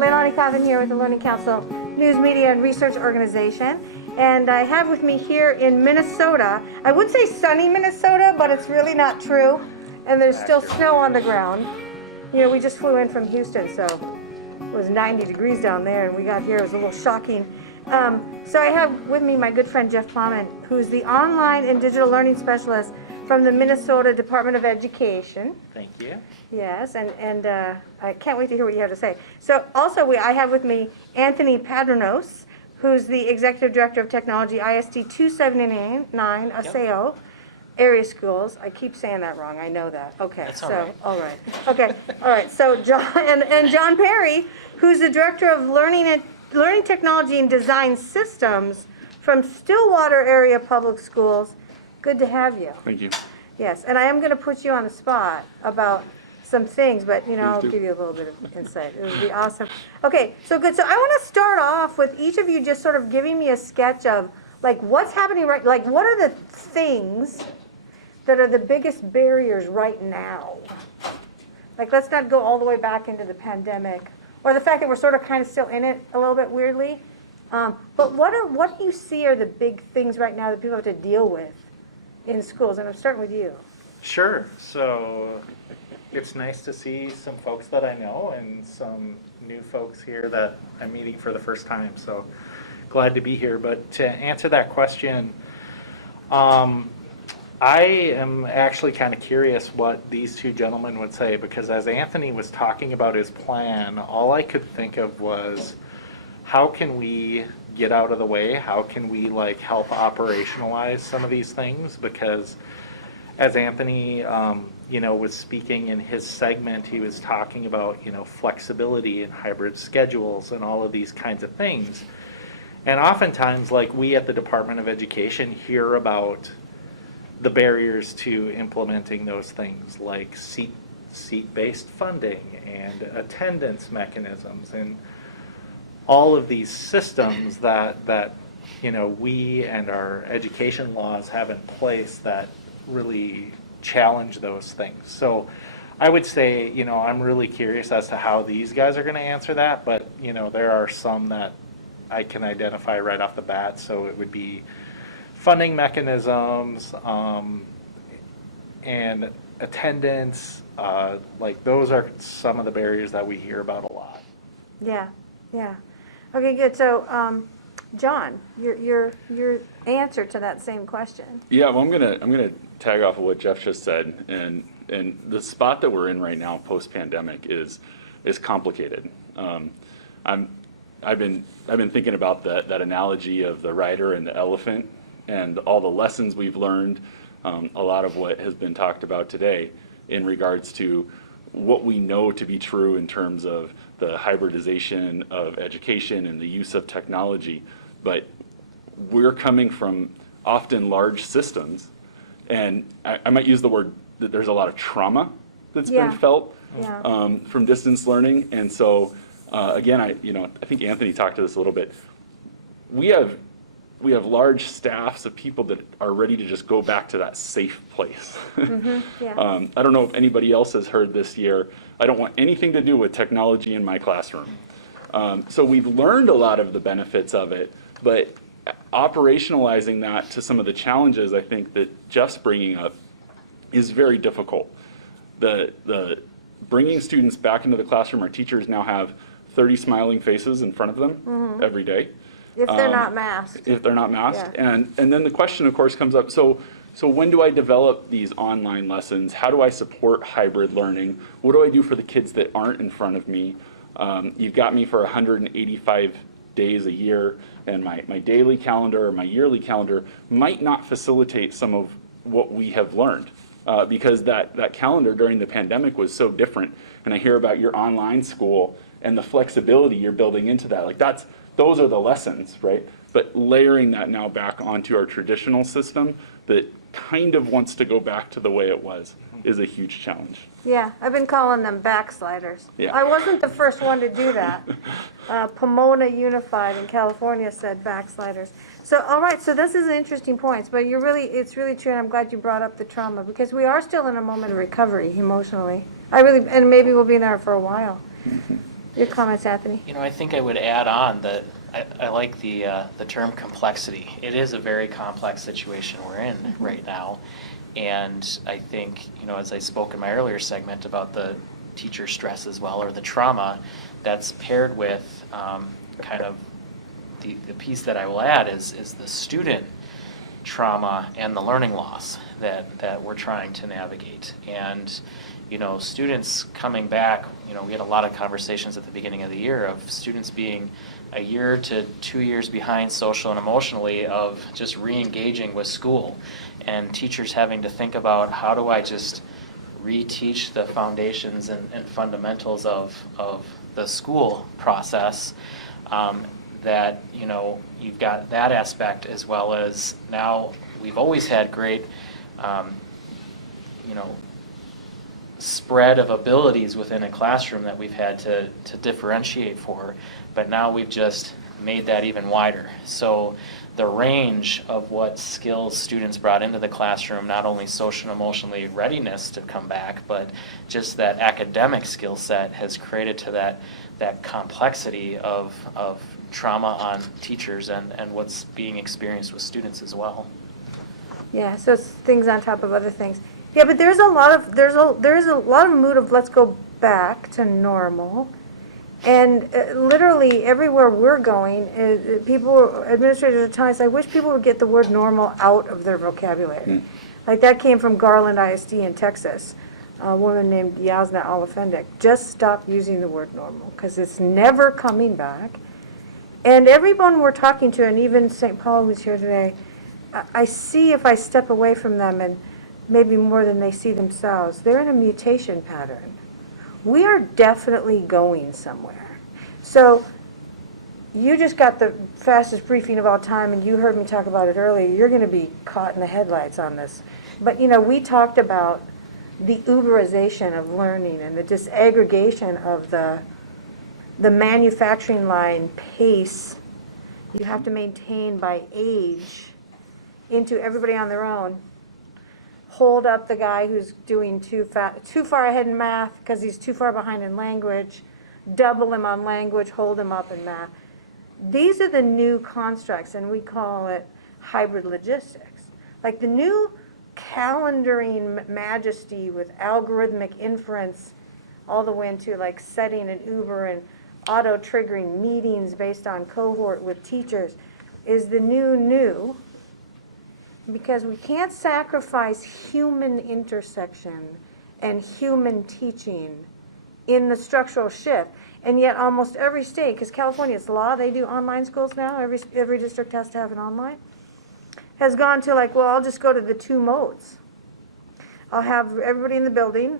LeiLani Cauthen here with the Learning Council News Media and Research Organization. And I have with me here in Minnesota, I would say sunny Minnesota, but it's really not true. And there's still snow on the ground. You know, we just flew in from Houston, so it was 90 degrees down there, and we got here, it was a little shocking. So I have with me my good friend Jeff Plaman, who's the online and digital learning specialist from the Minnesota Department of Education. Thank you. Yes, and I can't wait to hear what you have to say. So also I have with me Anthony Padrnos, who's the Executive Director of Technology, ISD 279, Osseo, area schools. I keep saying that wrong, I know that. Okay, That's so, all all right. Okay, all right, so John, and John Perry, who's the Director of Learning Technology and Design Systems from Stillwater Area Public Schools. Good to have you. Thank you. Yes, and I am going to put you on the spot about some things, but you know, I'll give you a little bit of insight. It would be awesome. Okay, so good. So I want to start off with each of you just sort of giving me a sketch of like what's happening right, like what are the things that are the biggest barriers right now? Like let's not go all the way back into the pandemic or the fact that we're sort of kind of still in it a little bit weirdly. But what do you see are the big things right now that people have to deal with in schools? And I'm starting with you. Sure. So it's nice to see some folks that I know and some new folks here that I'm meeting for the first time. So glad to be here. But to answer that question, I am actually kind of curious what these two gentlemen would say, because as Anthony was talking about his plan, all I could think of was how can we get out of the way? How can we like help operationalize some of these things? Because as Anthony, was speaking in his segment, he was talking about, flexibility and hybrid schedules and all of these kinds of things. And oftentimes, like we at the Department of Education hear about the barriers to implementing those things, like seat-based funding and attendance mechanisms and all of these systems that we and our education laws have in place that really challenge those things. So I would say, I'm really curious as to how these guys are going to answer that, but, there are some that I can identify right off the bat. So it would be funding mechanisms and attendance. Like those are some of the barriers that we hear about a lot. Yeah. Okay, good. So, John, your answer to that same question. Yeah, well, I'm gonna tag off of what Jeff just said, and the spot that we're in right now, post pandemic, is complicated. I've been thinking about that analogy of the rider and the elephant, and all the lessons we've learned. A lot of what has been talked about today in regards to what we know to be true in terms of the hybridization of education and the use of technology, but we're coming from often large systems, and I might use the word that there's a lot of trauma that's been felt from distance learning. And so again, I think Anthony talked to this a little bit. We have large staffs of people that are ready to just go back to that safe place. I don't know if anybody else has heard this year, I don't want anything to do with technology in my classroom. So we've learned a lot of the benefits of it, but operationalizing that to some of the challenges I think that Jeff's bringing up is very difficult. The bringing students back into the classroom, our teachers now have 30 smiling faces in front of them every day. If they're not masked. If they're not masked. And then the question, of course, comes up, so when do I develop these online lessons? How do I support hybrid learning? What do I do for the kids that aren't in front of me? You've got me for 185 days a year, and my daily calendar or my yearly calendar might not facilitate some of what we have learned. Because that calendar during the pandemic was so different. And I hear about your online school and the flexibility you're building into that. Like those are the lessons, right? But layering that now back onto our traditional system that kind of wants to go back to the way it was is a huge challenge. Yeah, I've been calling them backsliders. Yeah. I wasn't the first one to do that. Pomona Unified in California said backsliders. So, all right, so this is an interesting point, but it's really true, and I'm glad you brought up the trauma, because we are still in a moment of recovery emotionally. And maybe we'll be there for a while. Your comments, Anthony? You know, I think I would add on that I like the term complexity. It is a very complex situation we're in right now. And I think, you know, as I spoke in my earlier segment about the teacher stress as well, or the trauma, that's paired with kind of the piece that I will add is the student trauma and the learning loss that we're trying to navigate. And, you know, students coming back, you know, we had a lot of conversations at the beginning of the year of students being a year to 2 years behind social and emotionally of just re-engaging with school, and teachers having to think about how do I just reteach the foundations and fundamentals of the school process. That, you know, you've got that aspect, as well as now we've always had great, you know, spread of abilities within a classroom that we've had to differentiate for, but now we've just made that even wider. So the range of what skills students brought into the classroom, not only social and emotionally readiness to come back, but just that academic skill set has created to that complexity of trauma on teachers and what's being experienced with students as well. Yeah, so it's things on top of other things. Yeah, but there is a lot of mood of let's go back to normal, and literally everywhere we're going, administrators are telling us, I wish people would get the word normal out of their vocabulary. Like that came from Garland ISD in Texas. A woman named Yasna Alafendik. Just stop using the word normal because it's never coming back. And everyone we're talking to, and even St. Paul who's here today, I see if I step away from them, and maybe more than they see themselves, they're in a mutation pattern. We are definitely going somewhere. So you just got the fastest briefing of all time, and you heard me talk about it earlier. You're going to be caught in the headlights on this. But, you know, we talked about the Uberization of learning and the disaggregation of the manufacturing line pace you have to maintain by age into everybody on their own. Hold up the guy who's doing too far ahead in math because he's too far behind in language. Double him on language, hold him up in math. These are the new constructs, and we call it hybrid logistics. Like the new calendaring majesty with algorithmic inference all the way into like setting an Uber and auto-triggering meetings based on cohort with teachers is the new, because we can't sacrifice human intersection and human teaching in the structural shift. And yet almost every state, because California's law, they do online schools now, every district has to have an online, has gone to like, well, I'll just go to the two modes. I'll have everybody in the building,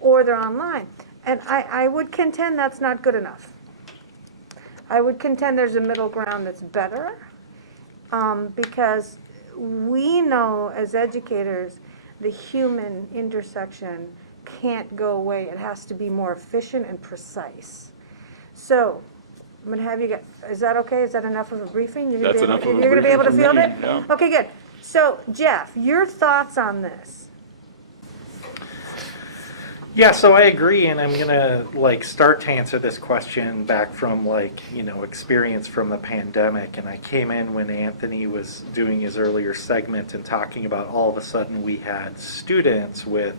or they're online. And I would contend that's not good enough. I would contend there's a middle ground that's better, because we know as educators the human intersection can't go away. It has to be more efficient and precise. So I'm going to have you get, is that okay? Is that enough of a briefing? You're That's gonna enough of a You're going to be able to briefing field for it? me, yeah. Okay, good. So Jeff, your thoughts on this? Yeah, so I agree, and I'm gonna like start to answer this question back from like, you know, experience from the pandemic. And I came in when Anthony was doing his earlier segment and talking about all of a sudden we had students with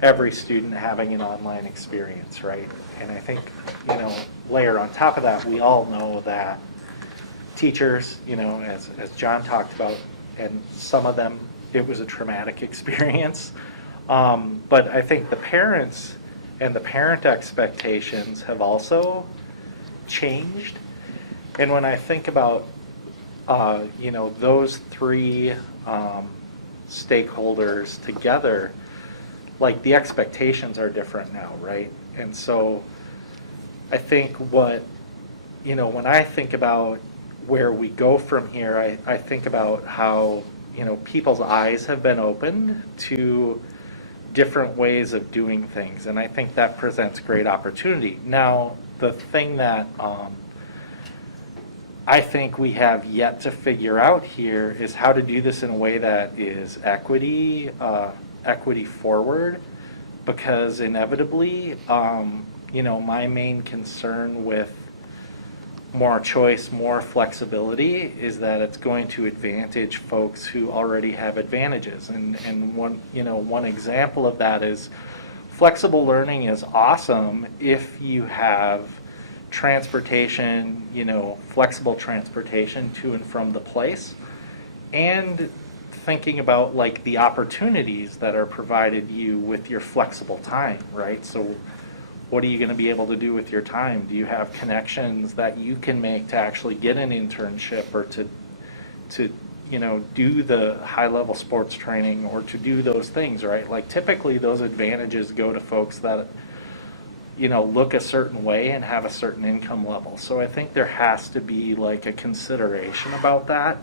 every student having an online experience, right? And I think, you know, layer on top of that, we all know that teachers, you know, as John talked about, and some of them, it was a traumatic experience. But I think the parents and the parent expectations have also changed. And when I think about, you know, those three stakeholders together, like the expectations are different now, right? And so I think what, you know, when I think about where we go from here, I think about how, you know, people's eyes have been opened to different ways of doing things, and I think that presents great opportunity. Now, the thing that I think we have yet to figure out here is how to do this in a way that is equity forward, because inevitably my main concern with more choice, more flexibility is that it's going to advantage folks who already have advantages. And one example of that is flexible learning is awesome if you have transportation, flexible transportation to and from the place, and thinking about like the opportunities that are provided you with your flexible time, right? So what are you going to be able to do with your time? Do you have connections that you can make to actually get an internship, or to do the high-level sports training, or to do those things, right? Like typically those advantages go to folks that, look a certain way and have a certain income level. So I think there has to be like a consideration about that.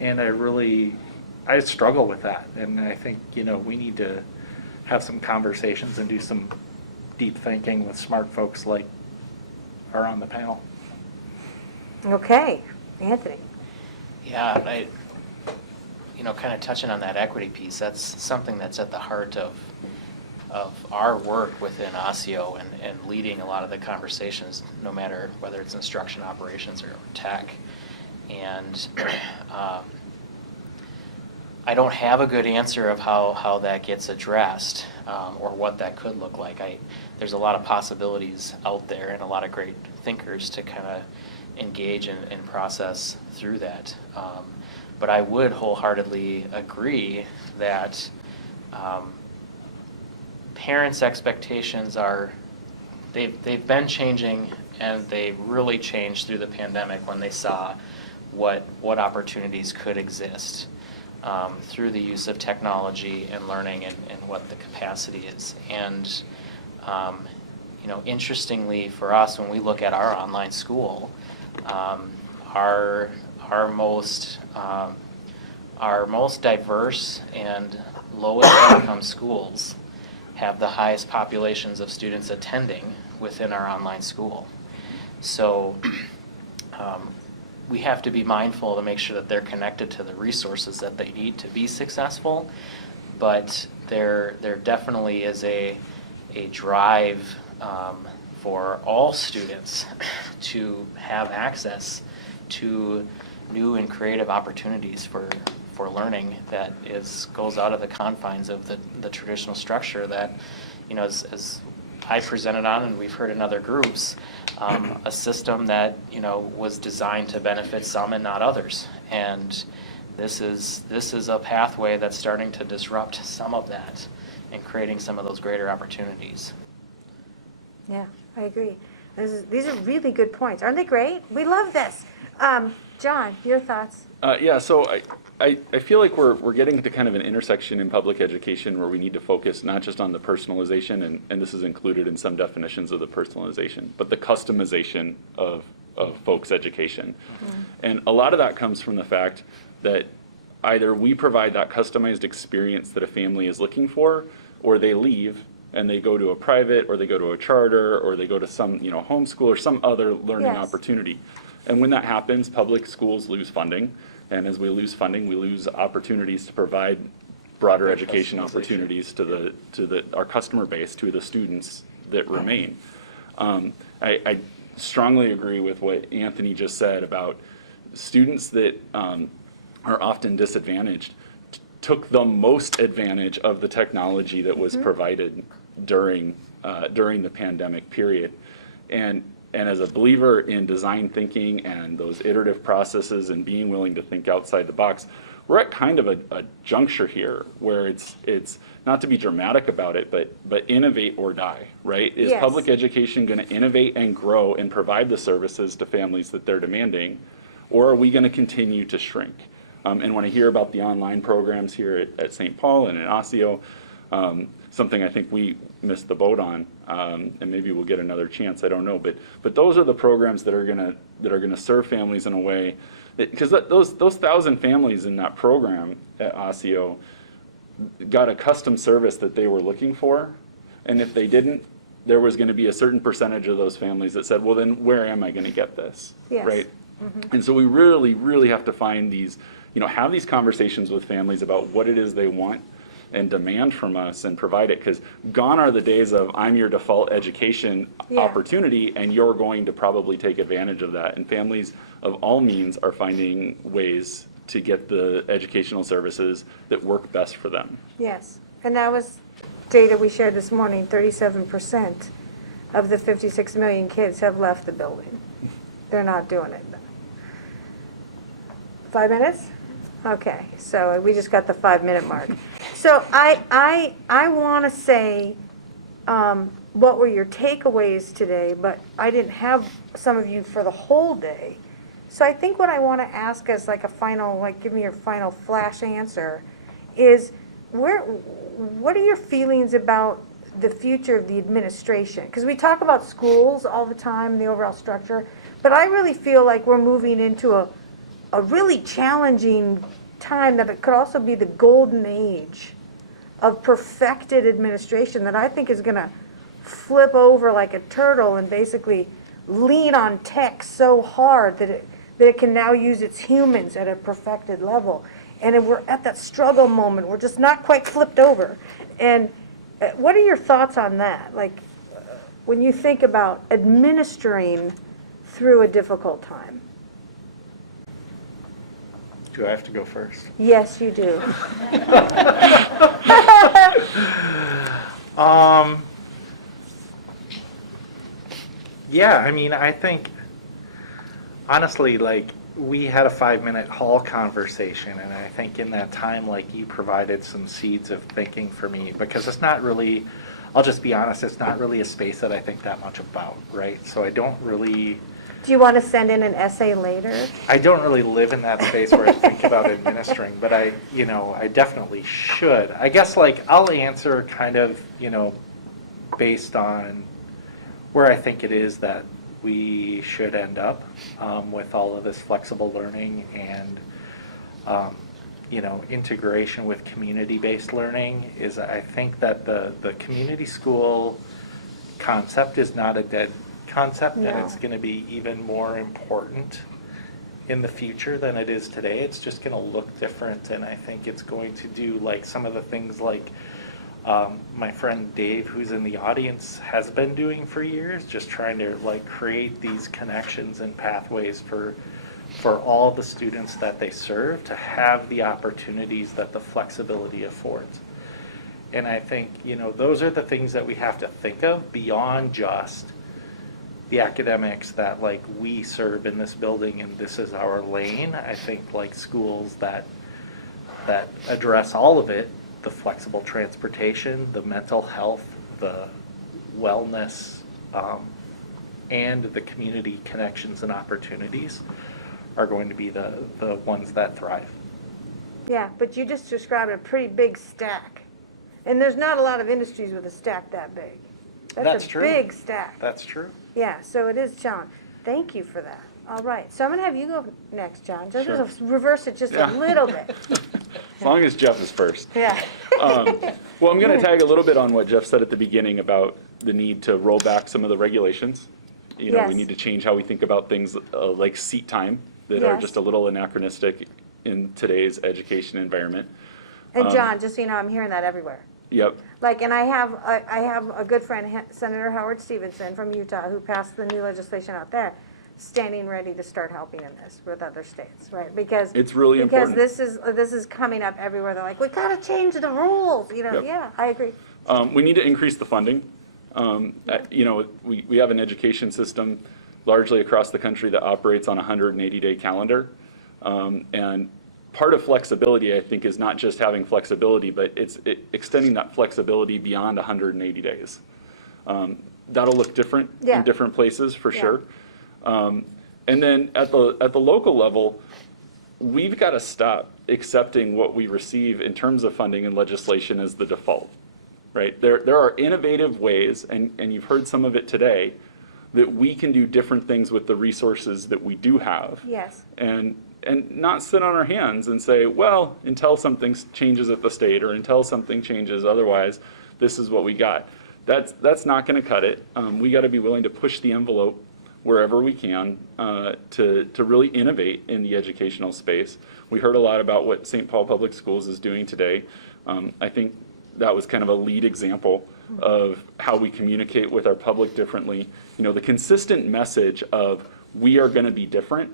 And I struggle with that. And I think, we need to have some conversations and do some deep thinking with smart folks like are on the panel. Okay, Anthony. Yeah, kind of touching on that equity piece, that's something that's at the heart of our work within Osseo and leading a lot of the conversations, no matter whether it's instruction operations or tech. And I don't have a good answer of how that gets addressed, or what that could look like. There's a lot of possibilities out there and a lot of great thinkers to kind of engage and process through that. But I would wholeheartedly agree that parents' expectations they've been changing, and they really changed through the pandemic when they saw what opportunities could exist through the use of technology and learning, and what the capacity is. And interestingly for us, when we look at our online school, our most diverse and lowest income schools have the highest populations of students attending within our online school. So we have to be mindful to make sure that they're connected to the resources that they need to be successful, but there definitely is a drive for all students to have access to new and creative opportunities for learning that goes out of the confines of the traditional structure that, as I presented on, and we've heard in other groups, a system that was designed to benefit some and not others. And this is a pathway that's starting to disrupt some of that and creating some of those greater opportunities. Yeah, I agree. These are really good points. Aren't they great? We love this. John, your thoughts? So I feel like we're getting to kind of an intersection in public education where we need to focus not just on the personalization, and this is included in some definitions of the personalization, but the customization of folks' education. Mm-hmm. And a lot of that comes from the fact that either we provide that customized experience that a family is looking for, or they leave and they go to a private, or they go to a charter, or they go to some homeschool or some other learning opportunity. And when that happens, public schools lose funding. And as we lose funding, we lose opportunities to provide broader education opportunities to our customer base, to the students that remain. I strongly agree with what Anthony just said about students that are often disadvantaged took the most advantage of the technology that was provided during the pandemic period. And as a believer in design thinking and those iterative processes and being willing to think outside the box, we're at kind of a juncture here where it's not to be dramatic about it, but innovate or die, right? Is public education going to innovate and grow and provide the services to families that they're demanding, or are we going to continue to shrink? And when I hear about the online programs here at St. Paul and in Osseo, something I think we missed the boat on, and maybe we'll get another chance, I don't know, but those are the programs that are gonna serve families in a way that, because those 1,000 families in that program at Osseo got a custom service that they were looking for, and if they didn't, there was going to be a certain percentage of those families that said, well, then where am I going to get this, right? Mm-hmm. And so we really, really have to find these, have these conversations with families about what it is they want, and demand from us and provide it, because gone are the days of I'm your default education Yeah. opportunity and you're going to probably take advantage of that. And families of all means are finding ways to get the educational services that work best for them. Yes, and that was data we shared this morning, 37% of the 56 million kids have left the building. They're not doing it. 5 minutes? Okay, so we just got the 5-minute mark. So I want to say, what were your takeaways today, but I didn't have some of you for the whole day. So I think what I want to ask as like a final, like give me your final flash answer, is what are your feelings about the future of the administration? Because we talk about schools all the time, the overall structure, but I really feel like we're moving into a really challenging time that it could also be the golden age of perfected administration that I think is going to flip over like a turtle and basically lean on tech so hard that it can now use its humans at a perfected level. And we're at that struggle moment. We're just not quite flipped over. And what are your thoughts on that? Like, when you think about administering through a difficult time? Do I have to go first? Yes, you do. Yeah, I mean, I think, honestly, like, we had a 5-minute hall conversation, and I think in that time, like, you provided some seeds of thinking for me, because it's not really, I'll just be honest, it's not really a space that I think that much about, right? So I don't really, Do you want to send in an essay later? I don't really live in that space where I think about administering, but I definitely should. I guess, like, I'll answer kind of, based on where I think it is that we should end up with all of this flexible learning and, integration with community-based learning is, I think that the community school concept is not a dead concept, and it's going to be even more important in the future than it is today. It's just going to look different, and I think it's going to do like some of the things like my friend Dave, who's in the audience, has been doing for years, just trying to like create these connections and pathways for all the students that they serve to have the opportunities that the flexibility affords. And I think, those are the things that we have to think of beyond just the academics that like we serve in this building and this is our lane. I think like schools that address all of it, the flexible transportation, the mental health, the wellness, and the community connections and opportunities are going to be the ones that thrive. Yeah, but you just described a pretty big stack. And there's not a lot of industries with a stack that big. That's a true. Big stack. That's true. Yeah, so it is challenging. Thank you for that. All right, so I'm going to have you go next, John. Just Sure. reverse it just Yeah. a little bit. As long as Jeff is first. Yeah. Well, I'm going to tag a little bit on what Jeff said at the beginning about the need to roll back some of the regulations. We Yes. need to change how we think about things like seat time that are Yes. just a little anachronistic in today's education environment. And John, just so you know, I'm hearing that everywhere. Yep. Like, and I have a good friend, Senator Howard Stevenson from Utah, who passed the new legislation out there, standing ready to start helping in this with other states, right? Because It's really important. Because this is coming up everywhere. They're like, we gotta change the rules. Yep. Yeah, I agree. We need to increase the funding. We have an education system largely across the country that operates on a 180-day calendar. And part of flexibility, I think, is not just having flexibility, but it's extending that flexibility beyond 180 days. That'll look different Yeah. in different places for Yeah. sure. And then at the local level, we've got to stop accepting what we receive in terms of funding and legislation as the default, right? There are innovative ways, and you've heard some of it today, that we can do different things with the resources that we do have. Yes. And not sit on our hands and say, well, until something changes at the state or until something changes otherwise, this is what we got. That's not going to cut it. We got to be willing to push the envelope wherever we can to really innovate in the educational space. We heard a lot about what St. Paul Public Schools is doing today I think that was kind of a lead example of how we communicate with our public differently. You know, the consistent message of we are going to be different,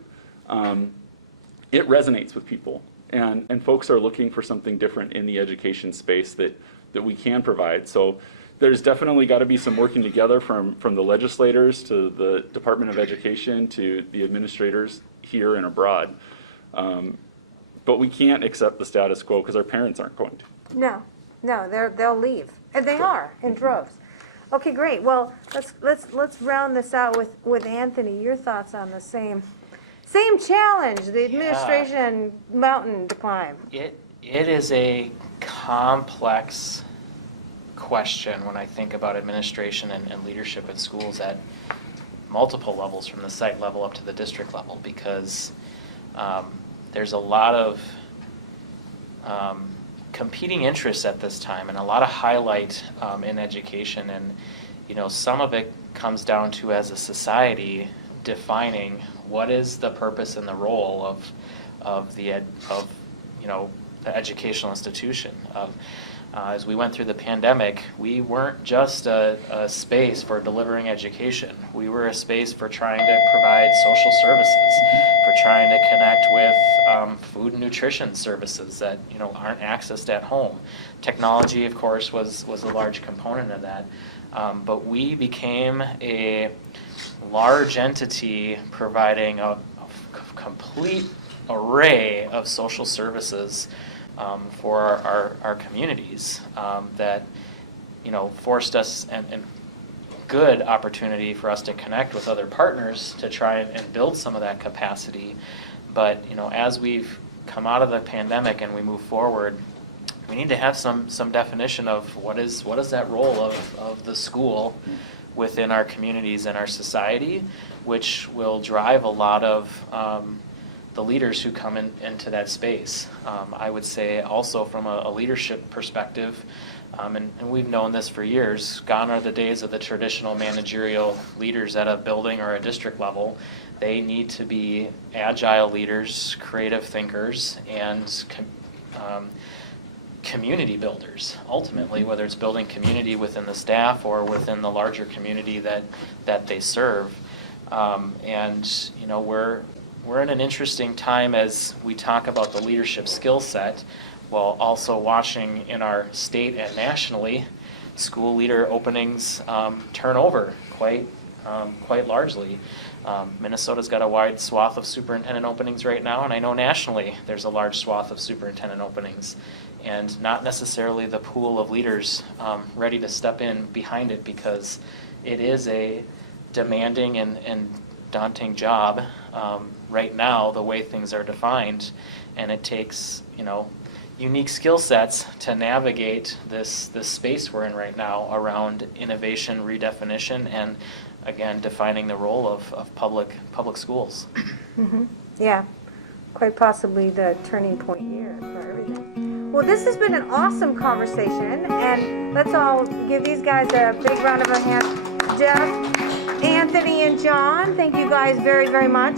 it resonates with people. And folks are looking for something different in the education space that we can provide. So there's definitely got to be some working together from the legislators to the Department of Education to the administrators here and abroad. But we can't accept the status quo because our parents aren't going to. No, they'll leave, and they are in droves. Okay, great. Well, let's round this out with Anthony. Your thoughts on the same challenge, the administration mountain to climb. It is a complex question when I think about administration and leadership in schools at multiple levels, from the site level up to the district level, because there's a lot of competing interests at this time and a lot of highlight in education, and you know, some of it comes down to, as a society, defining what is the purpose and the role of the educational institution. As we went through the pandemic, we weren't just a space for delivering education. We were a space for trying to provide social services, for trying to connect with food and nutrition services that aren't accessed at home. Technology, of course, was a large component of that. But we became a large entity providing a complete array of social services for our communities that forced us and good opportunity for us to connect with other partners to try and build some of that capacity. But as we've come out of the pandemic and we move forward, we need to have some definition of what is that role of the school within our communities and our society, which will drive a lot of the leaders who come into that space. I would say also from a leadership perspective, and we've known this for years, gone are the days of the traditional managerial leaders at a building or a district level. They need to be agile leaders, creative thinkers, and community builders, ultimately, whether it's building community within the staff or within the larger community that they serve. And we're in an interesting time as we talk about the leadership skill set, while also watching in our state and nationally school leader openings turn over quite largely. Minnesota's got a wide swath of superintendent openings right now, and I know nationally there's a large swath of superintendent openings, and not necessarily the pool of leaders ready to step in behind it, because it is a demanding and daunting job right now, the way things are defined, and it takes unique skill sets to navigate this space we're in right now around innovation, redefinition, and again defining the role of public schools. Mm-hmm. Yeah, quite possibly the turning point year for everything. Well, this has been an awesome conversation, and let's all give these guys a big round of applause. Jeff, Anthony, and John, thank you guys very, very much.